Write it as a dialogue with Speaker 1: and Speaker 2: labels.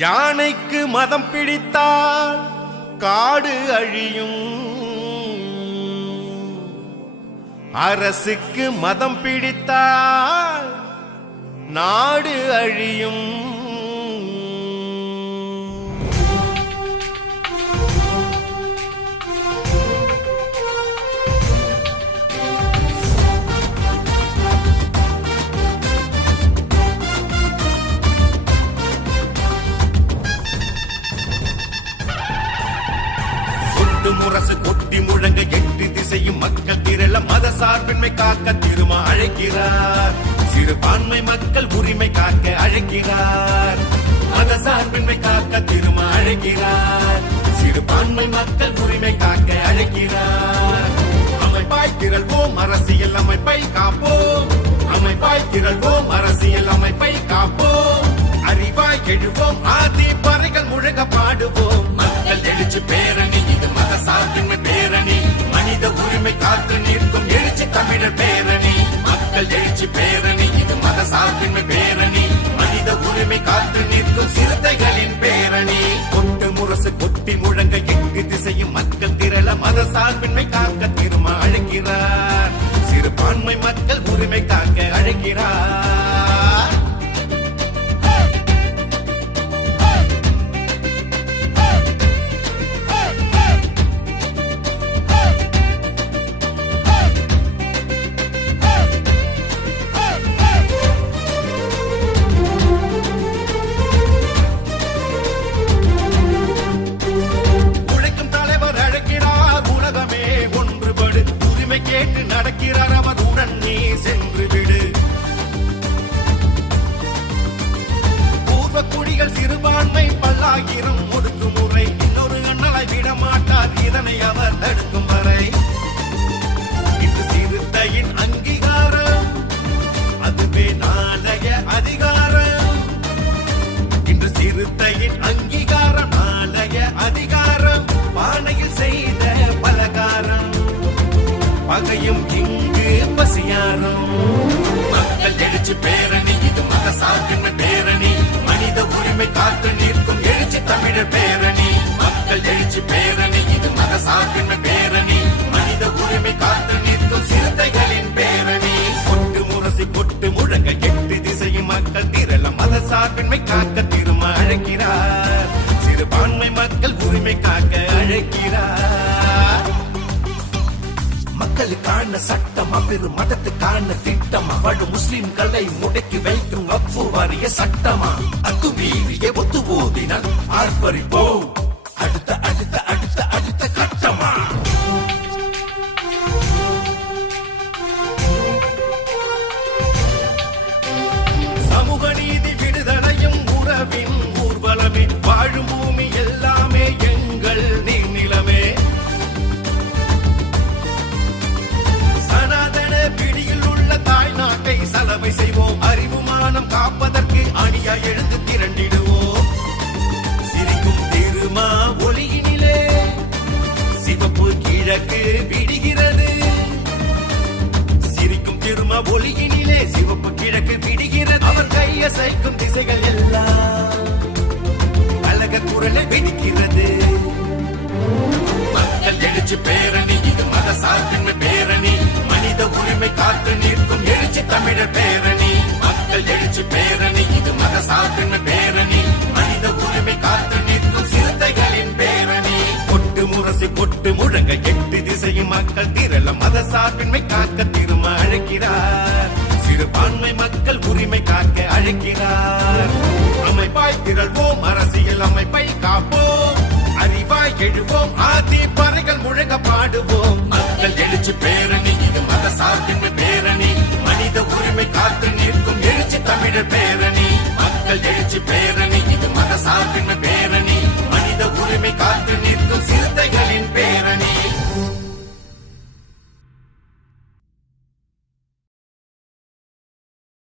Speaker 1: யானைக்கு மதம் பிடித்தால் காடு அழியும். அரசுக்கு மதம் பிடித்தால் நாடு அழியும். முரசு கொட்டி முழங்க எட்டு திசையும் மக்கள் திரள மத சார்பின்மை காக்க திருமா அழைக்கிறார். சிறுபான்மை மக்கள் உரிமை காக்க அழைக்கிறார். மத சார்பின்மை காக்க திருமா அழைக்கிறார். சிறுபான்மை மக்கள் உரிமை காக்க அழைக்கிறார். அமைப்பாய் திரள்வோம் அரசியல் அமைப்பை காப்போம். அமைப்பாய் திரள்வோம் அரசியல் அமைப்பை காப்போம். அறிவாய் எழுவோம் ஆதி பறைகள் முழங்க பாடுவோம். மக்கள் எழுச்சி பேரன் உரிமை காத்து நிற்கும் எழுச்சி தமிழர் கேட்டு அவருடன் நீ சென்று விடு. பூர்வ குடிகள் சிறுபான்மை பல்லாயிரம் ஒடுக்குமுறை இன்னொரு அண்ணலை விட மாட்டார் இதனை அவர் தடுக்கும் வரை. இது சிறுத்தையின் அங்கீகாரம் அதுவே நாளைய அதிகாரம். இன்று சிறுத்தையின் அங்கீகாரம் பசியாரும் மக்கள் எழுச்சி பேரணி இது மத சார்பின்மை பேரணி. மனித உரிமை காத்து நிற்கும் எழுச்சி தமிழர் பேரணி. மக்கள் எழுச்சி பேரணி இது மத சார்பின்மை பேரணி. மனித உரிமை காத்து நிற்கும் சிறுத்தைகளின் பேரணி. கொட்டு முரசி கொட்டு முழங்க எட்டு திசையும் மக்கள் திரள மத சார்பின்மை காக்க திரும்ப அழைக்கிறார். சிறுபான்மை மக்கள் உரிமை காக்க அழைக்கிறார். காண சட்டம் பெரும் மதத்துக்கான திட்டம்? அவள் முஸ்லிம்களை முடக்கி வைக்கும் அப்பு வாரிய சட்டமா? அத்துமீறிய ஒத்து ஓதினால் ஆர்ப்பரிப்போம். அடுத்த அடுத்த. ஒளியினிலே சிவப்பு கிழக்கு விடுகிறது. அவர் கையசைக்கும் திசைகள் எல்லாம் அழக குரலை வெடிக்கிறது மக்கள் எழுச்சி பேரணி இது மத சார்பின்மை பேரணி. மனித உரிமை காத்து நிற்கும் எழுச்சி தமிழர் பேரணி. மக்கள் எழுச்சி பேரணி இது மத சார்பின்மை பேரணி. மனித உரிமை காத்து நிற்கும் சிறுத்தைகளின் பேரணி. கொட்டு முரசு கொட்டு முழங்க எட்டு திசையும் மக்கள் திரள மத சார்பின்மை காக்க திரும்ப சிறுபான்மை மக்கள்